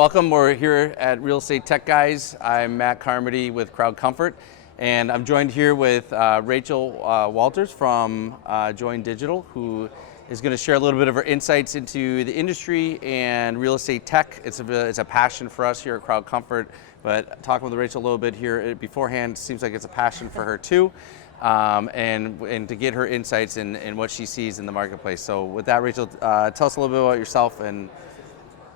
welcome. We're here at Real Estate Tech Guys. I'm Matt Carmody with Crowd Comfort, and I'm joined here with Rachel Walters from Join Digital, who is going to share a little bit of her insights into the industry and real estate tech. It's a passion for us here at Crowd Comfort, but talking with Rachel a little bit here beforehand, seems like it's a passion for her too, and to get her insights in what she sees in the marketplace. So with that, Rachel, tell us a little bit about yourself and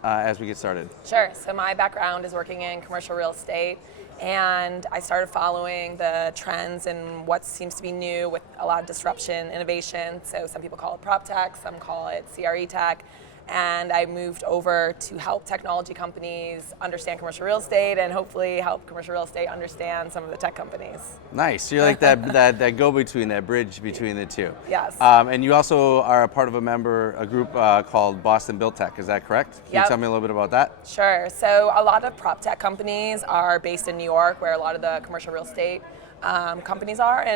as we get started. Sure. So my background is working in commercial real estate, and I started following the trends and what seems to be new with a lot of disruption, innovation. So some people call it prop tech, some call it CRE tech. And I moved over to help technology companies understand commercial real estate and hopefully help commercial real estate understand some of the tech companies. Nice. So you're like that go-between, that bridge between the two. Yes. And you also are a part of a group called Boston Built Tech. Is that correct? Can you tell me a little bit about that? Sure. So a lot of prop tech companies are based in New York, where a lot of the commercial real estate companies are.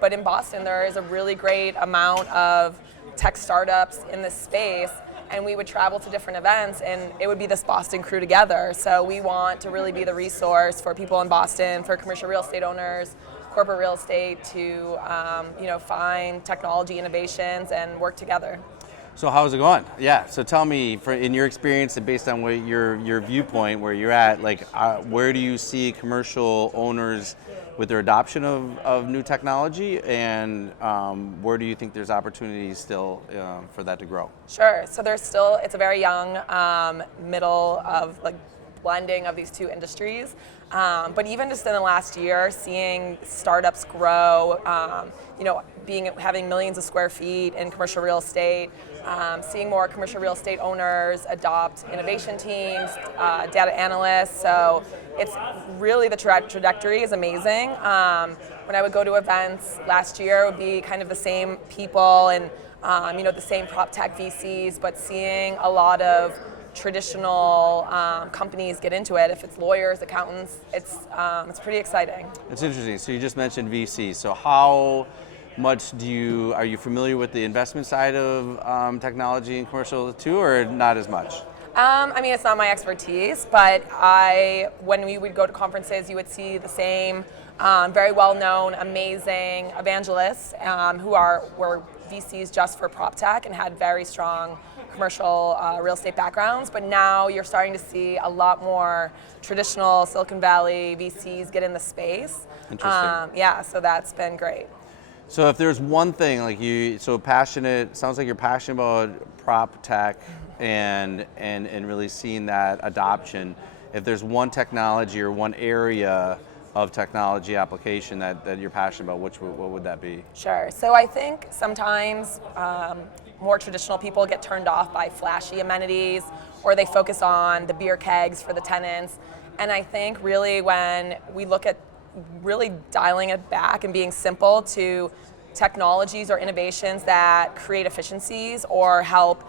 But in Boston, there is a really great amount of tech startups in this space. And we would travel to different events, and it would be this Boston crew together. So we want to really be the resource for people in Boston, for commercial real estate owners, corporate real estate, to find technology innovations and work together. So how's it going? Yeah. So tell me, in your experience and based on what your viewpoint, where you're at, where do you see commercial owners with their adoption of new technology, and where do you think there's opportunities still for that to grow? Sure. So it's a very young middle of blending of these two industries. But even just in the last year, seeing startups grow, having millions of square feet in commercial real estate, seeing more commercial real estate owners adopt innovation teams, data analysts. So it's really, the trajectory is amazing. When I would go to events last year, it would be kind of the same people and the same prop tech VCs, but seeing a lot of traditional companies get into it. If it's lawyers, accountants, it's pretty exciting. It's interesting. So you just mentioned VC. So how much are you familiar with the investment side of technology and commercial too, or not as much? It's not my expertise, but when we would go to conferences, you would see the same very well-known, amazing evangelists who were VCs just for prop tech and had very strong commercial real estate backgrounds. But now you're starting to see a lot more traditional Silicon Valley VCs get in the space. Interesting. So that's been great. So if there's one thing, sounds like you're passionate about prop tech and really seeing that adoption. If there's one technology or one area of technology application that you're passionate about, what would that be? Sure. So I think sometimes more traditional people get turned off by flashy amenities, or they focus on the beer kegs for the tenants. And I think really when we look at really dialing it back and being simple to technologies or innovations that create efficiencies or help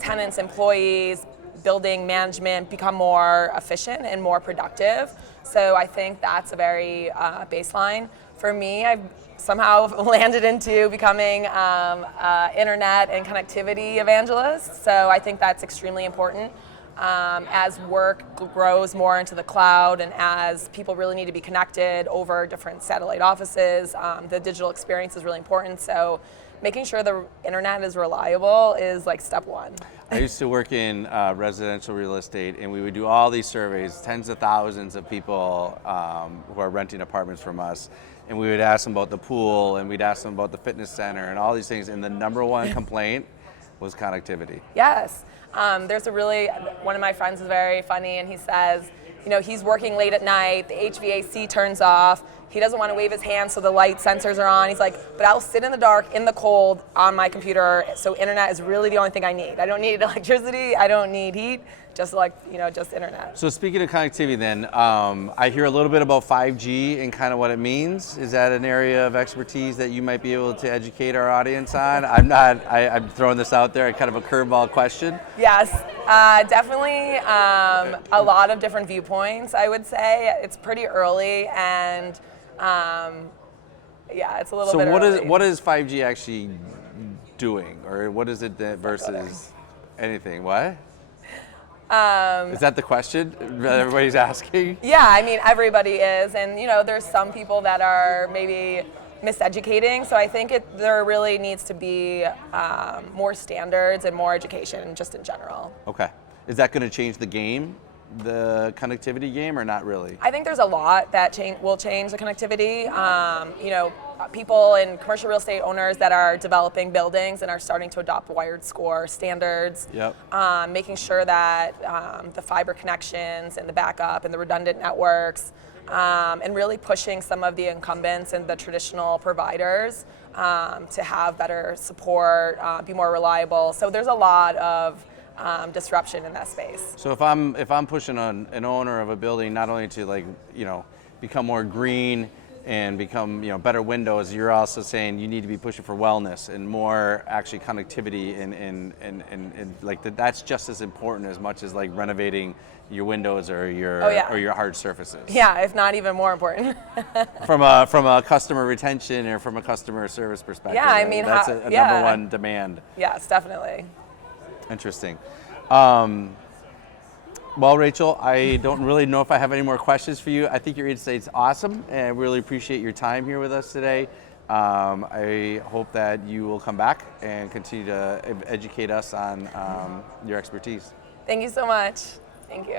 tenants, employees, building management become more efficient and more productive. So I think that's a very baseline. For me, I've somehow landed into becoming internet and connectivity evangelist. So I think that's extremely important. As work grows more into the cloud and as people really need to be connected over different satellite offices, the digital experience is really important. So making sure the internet is reliable is step one. I used to work in residential real estate, and we would do all these surveys, tens of thousands of people who are renting apartments from us, and we would ask them about the pool, and we'd ask them about the fitness center and all these things, and the number one complaint was connectivity. Yes. One of my friends is very funny, and he says, he's working late at night, the HVAC turns off, he doesn't want to wave his hands so the light sensors are on. He's like, but I'll sit in the dark, in the cold, on my computer, so internet is really the only thing I need. I don't need electricity, I don't need heat, just internet. So speaking of connectivity then, I hear a little bit about 5G and kind of what it means. Is that an area of expertise that you might be able to educate our audience on? I'm throwing this out there, kind of a curveball question. Yes, definitely a lot of different viewpoints, I would say. It's pretty early, and it's a little bit early. So what is 5G actually doing, or what is it versus anything? What? Is that the question that everybody's asking? Yeah, I mean, everybody is. And, there's some people that are maybe miseducating. So I think there really needs to be more standards and more education just in general. Okay. Is that going to change the game, the connectivity game, or not really? I think there's a lot that will change the connectivity. People and commercial real estate owners that are developing buildings and are starting to adopt wired score standards. Yep. Making sure that the fiber connections and the backup and the redundant networks, and really pushing some of the incumbents and the traditional providers to have better support, be more reliable. So there's a lot of disruption in that space. So if I'm pushing an owner of a building not only to become more green and become better windows, you're also saying you need to be pushing for wellness and more actually connectivity and that's just as important as much as like renovating your windows or your hard surfaces. Yeah, if not even more important. from a customer retention or from a customer service perspective. Yeah, I mean, that's a number one demand. Yes, definitely. Interesting. Well, Rachel, I don't really know if I have any more questions for you. I think your insight's awesome, and I really appreciate your time here with us today. I hope that you will come back and continue to educate us on your expertise. Thank you so much. Thank you.